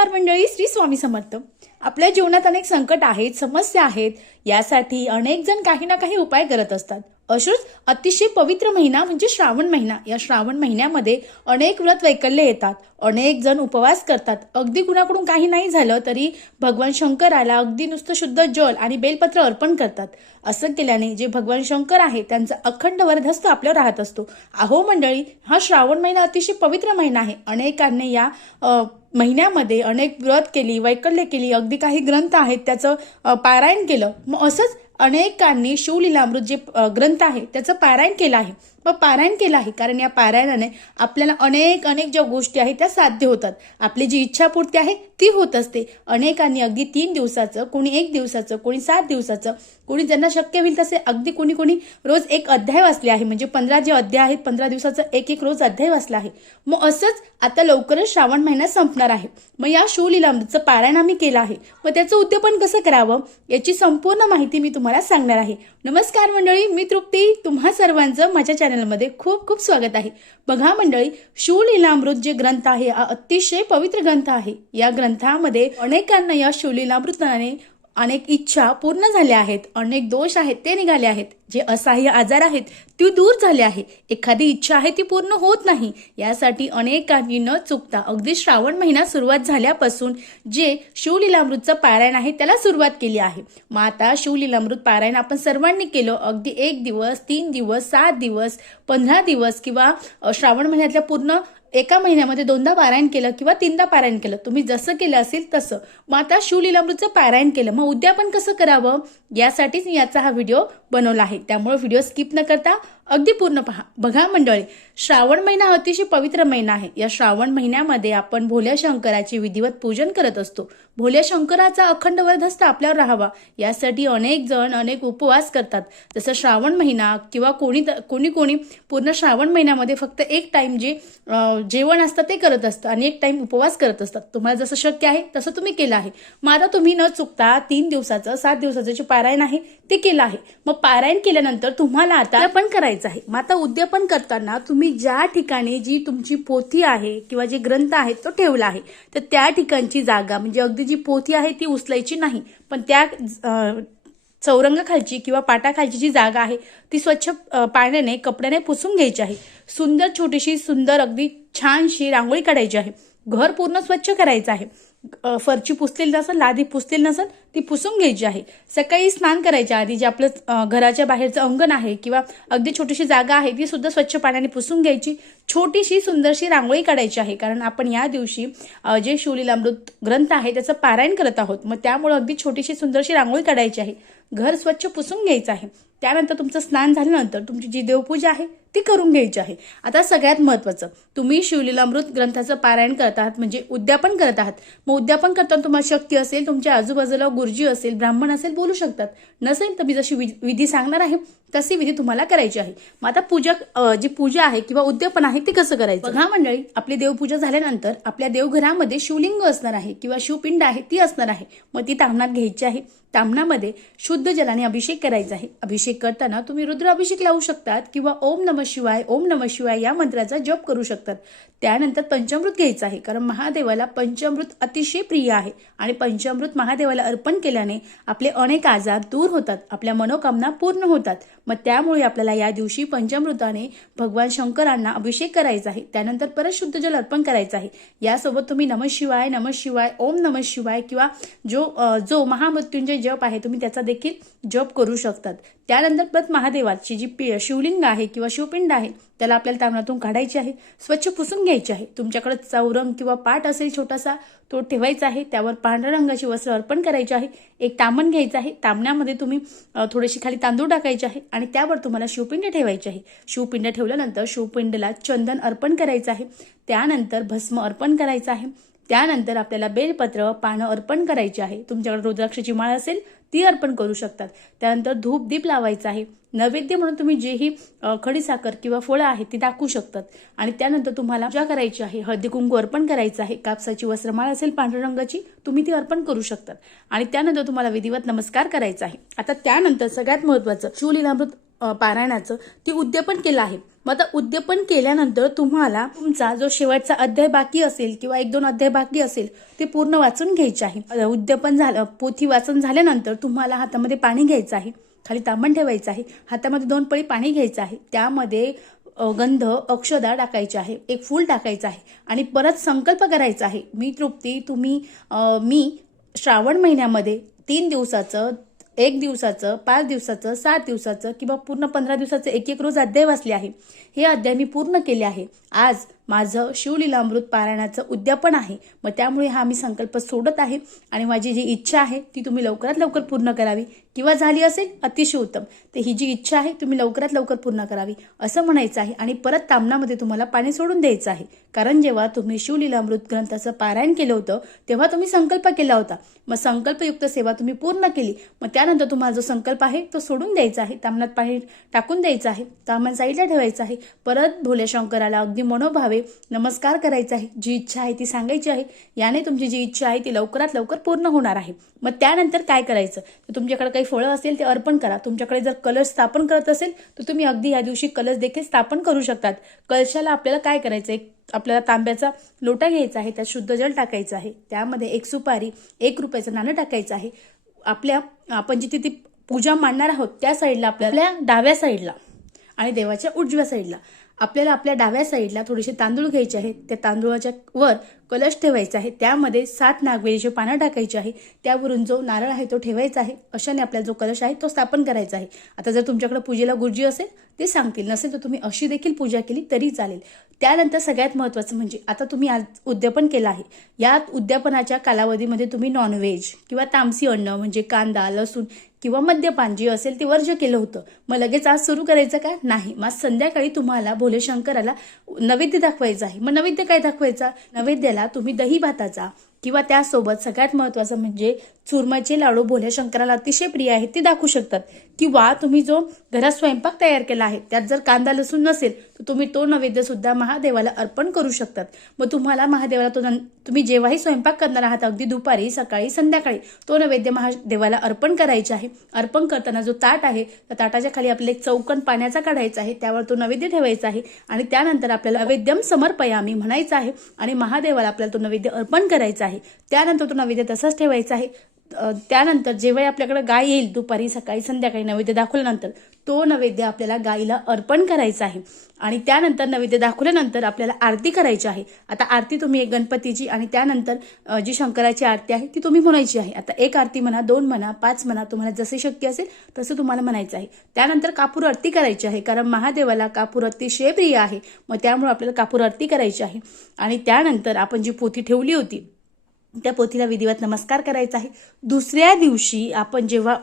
नमस्कार मंडळी श्री स्वामी समर्थ. आपल्या जीवनात अनेक संकट आहेत समस्या आहेत यासाठी अनेक जण काही ना काही उपाय करत असतात. अशोच अतिशय पवित्र महिना म्हणजे श्रावण महिना. या श्रावण महिन्यामध्ये अनेक व्रत वैकल्य येतात. अनेक जण उपवास करतात. अगदी कुणाकडून काही नाही झालं तरी भगवान शंकराला अगदी नुसतं शुद्ध जल आणि बेलपत्र अर्पण करतात. असं केल्याने जे भगवान शंकर आहे त्यांचा अखंड वरदहस्त आपल्यावर राहत असतो. अहो मंडळी हा श्रावण महिना अतिशय पवित्र महिना आहे. अनेकांनी या महिन्यामध्ये अनेक व्रत केली वैकल्य केली अगदी काही ग्रंथ आहेत त्याचं पारायण केलं. मग असंच अनेकांनी शिवलीलामृत जे ग्रंथ आहे त्याचं पारायण केलं आहे. मग पारायण केलं आहे कारण या पारायणाने आपल्याला अनेक अनेक ज्या गोष्टी आहेत त्या साध्य होतात. आपली जी इच्छापूर्ती आहे ती होत असते. अनेकांनी अगदी तीन दिवसाचं कोणी एक दिवसाचं कोणी सात दिवसाचं कोणी ज्यांना शक्य होईल तसे अगदी कोणी कोणी रोज एक अध्याय वाचले आहे. म्हणजे पंधरा जे अध्याय आहेत पंधरा दिवसाचं एक एक रोज अध्याय वाचला आहे. मग असंच आता लवकरच श्रावण महिना संपणार आहे. मग या शिवलीलामृतचं पारायण आम्ही केलं आहे. मग त्याचं उद्यापन कसं करावं याची संपूर्ण माहिती मी तुम्हाला सांगणार आहे. नमस्कार मंडळी मी तृप्ती. तुम्हा सर्वांचं माझ्या चॅनलमध्ये खूप खूप स्वागत आहे. बघा मंडळी शिवलीलामृत जे ग्रंथ आहे हा अतिशय पवित्र ग्रंथ आहे. या ग्रंथामध्ये अनेकांना या शिवलीलामृताने अनेक इच्छा पूर्ण झाल्या आहेत अनेक दोष आहेत ते निघाले आहेत. जे असह्य आजार आहेत ती दूर झाले आहे. एखादी इच्छा आहे ती पूर्ण होत नाही. यासाठी अनेकांनी न चुकता अगदी श्रावण महिना सुरुवात झाल्यापासून जे शिवलीलामृतचं पारायण आहे त्याला सुरुवात केली आहे. मग आता शिवलीलामृत पारायण आपण सर्वांनी केलं. अगदी एक दिवस तीन दिवस सात दिवस पंधरा दिवस किंवा श्रावण महिन्यातल्या पूर्ण एका महिन्यामध्ये दोनदा पारायण केलं किंवा तीनदा पारायण केलं. तुम्ही जसं केलं असेल तसं. मग आता शिवलीलामृतचं पारायण केलं. मग उद्यापन कसं करावं? यासाठीच मी याचा हा व्हिडिओ बनवला आहे. त्यामुळे व्हिडिओ स्किप न करता अगदी पूर्ण पहा. बघा मंडळी श्रावण महिना अतिशय पवित्र महिना आहे. या श्रावण महिन्यामध्ये आपण भोल्या शंकराचे विधिवत पूजन करत असतो. भोल्या शंकराचा अखंड वरदहस्त आपल्यावर राहावा. यासाठी अनेक जण अनेक उपवास करतात. जसं श्रावण महिना किंवा कोणी कोणी कोणी पूर्ण श्रावण महिन्यामध्ये फक्त एक टाइम जे जेवण असतं ते करत असतं आणि एक टाइम उपवास करत असतात. तुम्हाला जसं शक्य आहे तसं तुम्ही केलं आहे. मग आता तुम्ही न चुकता तीन दिवसाचं सात दिवसाचं जे पारायण आहे ते केलं आहे. मग पारायण केल्यानंतर तुम्हाला आता पण करायचं आहे. मग आता उद्यापन करताना तुम्ही ज्या ठिकाणी जी तुमची पोथी आहे किंवा जे ग्रंथ आहे तो ठेवला आहे तर त्या ठिकाणची जागा म्हणजे अगदी जी पोथी आहे ती उचलायची नाही पण त्या चौरंगाखालची किंवा पाटाखालची जी जागा आहे ती स्वच्छ पाण्याने कपड्याने पुसून घ्यायची आहे. सुंदर छोटीशी सुंदर अगदी छानशी रांगोळी काढायची आहे. घर पूर्ण स्वच्छ करायचं आहे. फरची पुसलेली नसेल लादी पुसलेली नसेल ती पुसून घ्यायची आहे. सकाळी स्नान करायच्या आधी जे आपलं घराच्या बाहेरचं अंगण आहे किंवा अगदी छोटीशी जागा आहे ती सुद्धा स्वच्छ पाण्याने पुसून घ्यायची. छोटीशी सुंदरशी रांगोळी काढायची आहे. कारण आपण या दिवशी जे शिवलीलामृत ग्रंथ आहे त्याचं पारायण करत आहोत. मग त्यामुळे अगदी छोटीशी सुंदरशी रांगोळी काढायची आहे. घर स्वच्छ पुसून घ्यायचं आहे. त्यानंतर तुमचं स्नान झाल्यानंतर तुमची जी देवपूजा आहे ती करून घ्यायची आहे. आता सगळ्यात महत्त्वाचं तुम्ही शिवलीलामृत ग्रंथाचं पारायण करत आहात म्हणजे उद्यापन करत आहात. मग उद्यापन करताना तुम्हाला शक्ती असेल तुमच्या आजूबाजूला गुरुजी असेल ब्राह्मण असेल बोलू शकतात. नसेल तर मी जशी विधी सांगणार आहे तशी विधी तुम्हाला करायची आहे. मग आता पूजा जी पूजा आहे किंवा उद्यापन आहे ते कसं करायचं? बघा मंडळी आपली देवपूजा झाल्यानंतर आपल्या देवघरामध्ये शिवलिंग असणार आहे किंवा शिवपिंड आहे ती असणार आहे. मग ती तामणात घ्यायची आहे. तामणामध्ये शुद्ध जलाने अभिषेक करायचा आहे. अभिषेक करताना तुम्ही रुद्र अभिषेक लावू शकतात किंवा ओम नम शिवाय ओम नम शिवाय या मंत्राचा जप करू शकतात. त्यानंतर पंचामृत घ्यायचं आहे कारण महादेवाला पंचामृत अतिशय प्रिय आहे आणि पंचामृत महादेवाला अर्पण केल्याने आपले अनेक आजार दूर होतात आपल्या मनोकामना पूर्ण होतात. मग त्यामुळे आपल्याला या दिवशी पंचामृताने भगवान शंकरांना अभिषेक करायचा आहे. त्यानंतर परत शुद्ध जल अर्पण करायचं आहे. यासोबत तुम्ही नम शिवाय नम शिवाय ओम नम शिवाय किंवा जो जो महामृत्युंजय जप आहे तुम्ही त्याचा देखील जप करू शकतात. त्यानंतर परत महादेवाची जी शिवलिंग आहे किंवा शिवपिंड आहे त्याला आपल्याला तामणातून काढायची आहे स्वच्छ पुसून घ्यायची आहे. तुमच्याकडे चौरंग किंवा पाट असेल छोटासा तो ठेवायचा आहे. त्यावर पांढऱ्या रंगाची वस्त्र अर्पण करायची आहे. एक तामण घ्यायचं आहे. तामण्यामध्ये तुम्ही थोडीशी खाली तांदूळ टाकायचे आहे आणि त्यावर तुम्हाला शिवपिंड ठेवायची आहे. शिवपिंड ठेवल्यानंतर शिवपिंडला चंदन अर्पण करायचं आहे. त्यानंतर भस्म अर्पण करायचं आहे. त्यानंतर आपल्याला बेलपत्र पानं अर्पण करायची आहे. तुमच्याकडे रुद्राक्षाची माळ असेल ती अर्पण करू शकतात. त्यानंतर धूप दीप लावायचा आहे. नैवेद्य म्हणून तुम्ही जेही अ, खडीसाखर किंवा फळं आहेत ती दाखवू शकतात. आणि त्यानंतर तुम्हाला पूजा करायची आहे. हळदी कुंकू अर्पण करायचं आहे. कापसाची वस्त्रमाळ असेल पांढऱ्या रंगाची तुम्ही ती अर्पण करू शकतात. आणि त्यानंतर तुम्हाला विधिवत नमस्कार करायचा आहे. आता त्यानंतर सगळ्यात महत्वाचं शिवलीलामृत पारायणाचं ते उद्यापन केलं आहे. मग आता उद्यापन केल्यानंतर तुम्हाला तुमचा जो शेवटचा अध्याय बाकी असेल किंवा एक दोन अध्याय बाकी असेल ते पूर्ण वाचून घ्यायचे आहे. उद्यपन उद्यापन झालं पोथी वाचन झाल्यानंतर तुम्हाला हातामध्ये पाणी घ्यायचं आहे. खाली तांबण ठेवायचं आहे. हातामध्ये दोन पळी पाणी घ्यायचं आहे. त्यामध्ये गंध अक्षदा टाकायचे आहे. एक फूल टाकायचं आहे. आणि परत संकल्प करायचा आहे. मी तृप्ती तुम्ही मी श्रावण महिन्यामध्ये तीन दिवसाचं एक दिवसाचं पाच दिवसाचं सात दिवसाचं किंवा पूर्ण पंधरा दिवसाचं एक एक रोज अध्याय वाचले आहे. हे अध्याय मी पूर्ण केले आहे. आज माझं शिवलीलामृत पारायणाचं उद्यापन आहे. मग त्यामुळे हा मी संकल्प सोडत आहे आणि माझी जी इच्छा आहे ती तुम्ही लवकरात लवकर पूर्ण करावी. किंवा झाली असेल अतिशय उत्तम. तर ही जी इच्छा आहे तुम्ही लवकरात लवकर पूर्ण करावी असं म्हणायचं आहे. आणि परत तामणामध्ये तुम्हाला पाणी सोडून द्यायचं आहे. कारण जेव्हा तुम्ही शिवलीलामृत ग्रंथाचं पारायण केलं होतं तेव्हा तुम्ही संकल्प केला होता. मग संकल्पयुक्त सेवा तुम्ही पूर्ण केली. मग त्यानंतर तुम्हाला जो संकल्प आहे तो सोडून द्यायचा आहे. तामणात पाणी टाकून द्यायचं आहे. तामण साईडला ठेवायचं आहे. परत भोले शंकराला अगदी मनोभावे नमस्कार करायचा आहे जी इच्छा आहे ती सांगायची आहे. याने तुमची जी इच्छा आहे ती लवकरात लवकर पूर्ण होणार आहे. मग त्यानंतर काय करायचं? तर तुमच्याकडे काही फळं असेल ते अर्पण करा. तुमच्याकडे जर कलश स्थापन करत असेल तर तुम्ही अगदी या दिवशी कलश देखील स्थापन करू शकतात. कलशाला आपल्याला काय करायचं? एक आपल्याला तांब्याचा लोटा घ्यायचा आहे त्यात शुद्ध जल टाकायचं आहे. त्यामध्ये एक सुपारी एक रुपयाचं नाणं टाकायचं आहे. आपल्या आपण जिथे ती पूजा मांडणार आहोत त्या साईडला आपल्याला डाव्या साईडला आणि देवाच्या उजव्या साईडला. आपल्याला आपल्या डाव्या साईडला थोडेसे तांदूळ घ्यायचे आहेत. त्या तांदूळाच्या वर कलश ठेवायचा आहे. त्यामध्ये सात नागवेलीचे पानं टाकायचे आहे. त्यावरून जो नारळ आहे तो ठेवायचा आहे. अशाने आपला जो कलश आहे तो स्थापन करायचा आहे. आता जर तुमच्याकडे पूजेला गुरुजी असेल ते सांगतील. नसेल तर तुम्ही अशी देखील पूजा केली तरी चालेल. त्यानंतर सगळ्यात महत्त्वाचं म्हणजे आता तुम्ही आज उद्यापन केलं आहे. या उद्यापनाच्या कालावधीमध्ये तुम्ही नॉनव्हेज किंवा तामसी अन्न म्हणजे कांदा लसूण किंवा मद्यपान जे असेल ते वर्ज्य केलं होतं. मग लगेच आज सुरू करायचं का? नाही. मग संध्याकाळी तुम्हाला भोले शंकराला नैवेद्य दाखवायचा आहे. मग नैवेद्य काय दाखवायचा? नैवेद्याला तुम्ही दही भाताचा किंवा त्यासोबत सगळ्यात महत्त्वाचं म्हणजे चुरमाचे लाडू भोल्या शंकराला अतिशय प्रिय आहेत ते दाखवू शकतात. किंवा तुम्ही जो घरात स्वयंपाक तयार केला आहे त्यात जर कांदा लसूण नसेल तर तुम्ही तो नैवेद्य सुद्धा महादेवाला अर्पण करू शकतात. मग तुम्हाला महादेवाला तो तुम्ही जेव्हाही स्वयंपाक करणार आहात अगदी दुपारी सकाळी संध्याकाळी तो नैवेद्य महादेवाला अर्पण करायचे आहे. अर्पण करताना जो ताट आहे त्या ताटाच्या खाली आपले एक चौकन पाण्याचा काढायचा आहे त्यावर तो नैवेद्य ठेवायचा आहे आणि त्यानंतर आपल्याला नैवेद्यम समर्पयामी म्हणायचं आहे आणि महादेवाला आपल्याला तो नैवेद्य अर्पण करायचा आहे. त्यानंतर तो नैवेद्य तसाच ठेवायचा आहे. त्यानंतर जेव्हा आपल्याकडे गाय येईल दुपारी सकाळी संध्याकाळी नैवेद्य दाखवल्यानंतर तो नैवेद्य आपल्याला गायीला अर्पण करायचा आहे. आणि त्यानंतर नैवेद्य दाखवल्यानंतर आपल्याला आरती करायची आहे. आता आरती तुम्ही एक गणपतीची आणि त्यानंतर जी शंकराची आरती आहे ती तुम्ही म्हणायची आहे. आता एक आरती म्हणा दोन म्हणा पाच म्हणा तुम्हाला जसे शक्य असेल तसं तुम्हाला म्हणायचं आहे. त्यानंतर कापूर आरती करायची आहे कारण महादेवाला कापूर अतिशय प्रिय आहे. मग त्यामुळे आपल्याला कापूर आरती करायची आहे. आणि त्यानंतर आपण जी पोथी ठेवली होती त्या पोथीला विधिवत नमस्कार करायचा आहे. दुसऱ्या दिवशी आपण जेव्हा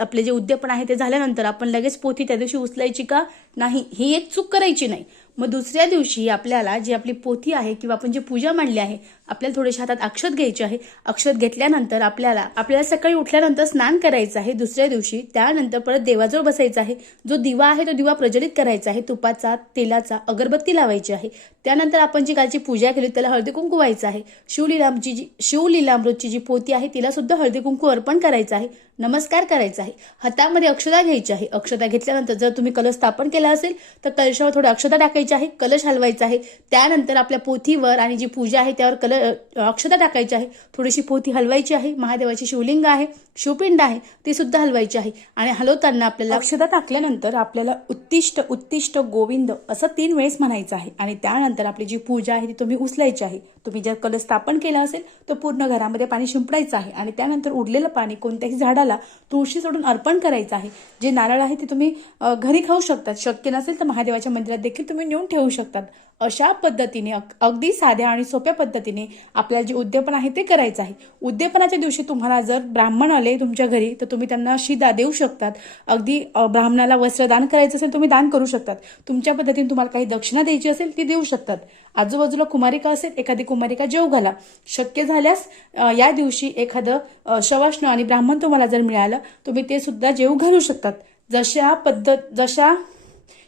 आपले जे उद्यापन आहे ते झाल्यानंतर आपण लगेच पोथी त्या दिवशी उचलायची का? नाही ही एक चूक करायची नाही. मग दुसऱ्या दिवशी आपल्याला जी आपली पोथी आहे किंवा आपण जी पूजा मांडली आहे आपल्याला थोडेसे हातात अक्षत घ्यायचे आहे. अक्षत घेतल्यानंतर आपल्याला आपल्याला सकाळी उठल्यानंतर स्नान करायचं आहे. दुसऱ्या दिवशी त्यानंतर परत देवाजवळ बसायचं आहे. जो दिवा आहे तो दिवा प्रज्वलित करायचा आहे. तुपाचा तेलाचा अगरबत्ती लावायची आहे. त्यानंतर आपण जी कालची पूजा केली त्याला हळदी कुंकू व्हायचं आहे. शिवलीलामची जी शिवलीलामृतची जी पोती आहे तिला सुद्धा हळदी कुंकू अर्पण करायचं आहे. नमस्कार करायचा आहे. हातामध्ये अक्षता घ्यायची आहे. अक्षता घेतल्यानंतर जर तुम्ही कलश स्थापन केला असेल तर कलशावर थोडं अक्षता टाकायची आहे. कलश हलवायचा आहे. त्यानंतर आपल्या पोथीवर आणि जी पूजा आहे त्यावर कल अक्षता टाकायची आहे. थोडीशी पोती हलवायची आहे. महादेवाची शिवलिंग आहे. शिवपिंड आहे. ती सुद्धा हलवायची आहे. आणि हलवताना आपल्याला अक्षता टाकल्यानंतर आपल्याला उत्तिष्ट उत्तिष्ट गोविंद असं तीन वेळेस म्हणायचं आहे. आणि त्यानंतर आपली जी पूजा आहे ती तुम्ही उचलायची आहे. तुम्ही जर कलश स्थापन केला असेल तर पूर्ण घरामध्ये पाणी शिंपडायचं आहे. आणि त्यानंतर उरलेलं पाणी कोणत्याही झाडाला तुळशी सोडून अर्पण करायचं आहे. जे नारळ आहे ते तुम्ही घरी खाऊ शकतात. शक्य नसेल तर महादेवाच्या मंदिरात देखील तुम्ही नेऊन ठेवू शकतात. अशा पद्धतीने अग- अगदी साध्या आणि सोप्या पद्धतीने आपल्याला जे उद्यापन आहे ते करायचं आहे. उद्यापनाच्या दिवशी तुम्हाला जर ब्राह्मण आले तुमच्या घरी तर तुम्ही त्यांना शिदा देऊ शकतात. अगदी ब्राह्मणाला ब्राह्मणाला वस्त्रदान करायचं असेल तुम्ही दान करू शकतात. तुमच्या पद्धतीने तुम्हाला काही दक्षिणा द्यायची असेल ती देऊ शकतात. आजूबाजूला कुमारिका असेल एखादी कुमारिका जेव घाला. शक्य झाल्यास या दिवशी एखादं शवाष्ण आणि ब्राह्मण तुम्हाला जर मिळालं तुम्ही ते सुद्धा जेव घालू शकतात. जशा पद्धत जशा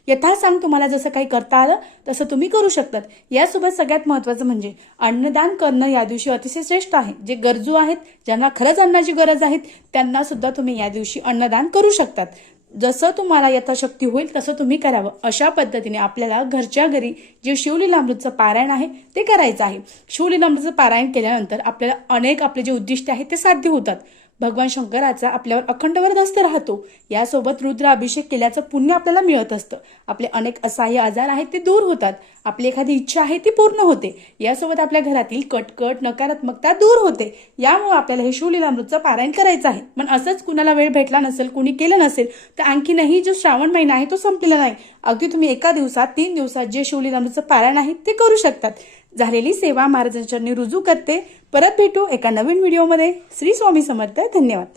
यथासांग तुम्हाला जसं काही करता आलं तसं तुम्ही करू शकतात. यासोबत सगळ्यात महत्त्वाचं म्हणजे अन्नदान करणं या दिवशी अतिशय श्रेष्ठ आहे. जे गरजू आहेत ज्यांना खरंच अन्नाची गरज आहे त्यांना सुद्धा तुम्ही या दिवशी अन्नदान करू शकतात. जसं तुम्हाला यथाशक्ती होईल तसं तुम्ही करावं. अशा पद्धतीने आपल्याला घरच्या घरी जे शिवलीलामृतचं पारायण आहे ते करायचं आहे. शिवलीलामृतचं पारायण केल्यानंतर आपल्याला अनेक आपले जे उद्दिष्ट आहेत ते साध्य होतात. भगवान शंकराचा आपल्यावर अखंड वरदस्त राहतो. यासोबत रुद्र अभिषेक केल्याचं पुण्य आपल्याला मिळत असतं. आपले अनेक असहाय्य आजार आहेत ते दूर होतात. आपली एखादी इच्छा आहे ती पूर्ण होते. यासोबत आपल्या घरातील कटकट नकारात्मकता दूर होते. यामुळे आपल्याला हे शिवलीलामृतचं पारायण करायचं आहे. पण असंच कुणाला वेळ भेटला नसेल कुणी केलं नसेल तर आणखीनही जो श्रावण महिना आहे तो संपलेला नाही. अगदी तुम्ही एका दिवसात तीन दिवसात जे शिवलीलामृतचं पारायण आहे ते करू शकतात. झालेली सेवा महाराजांच्या रुजू करते. परत भेटू एका नवीन व्हिडिओमध्ये. श्री स्वामी समर्थ. धन्यवाद.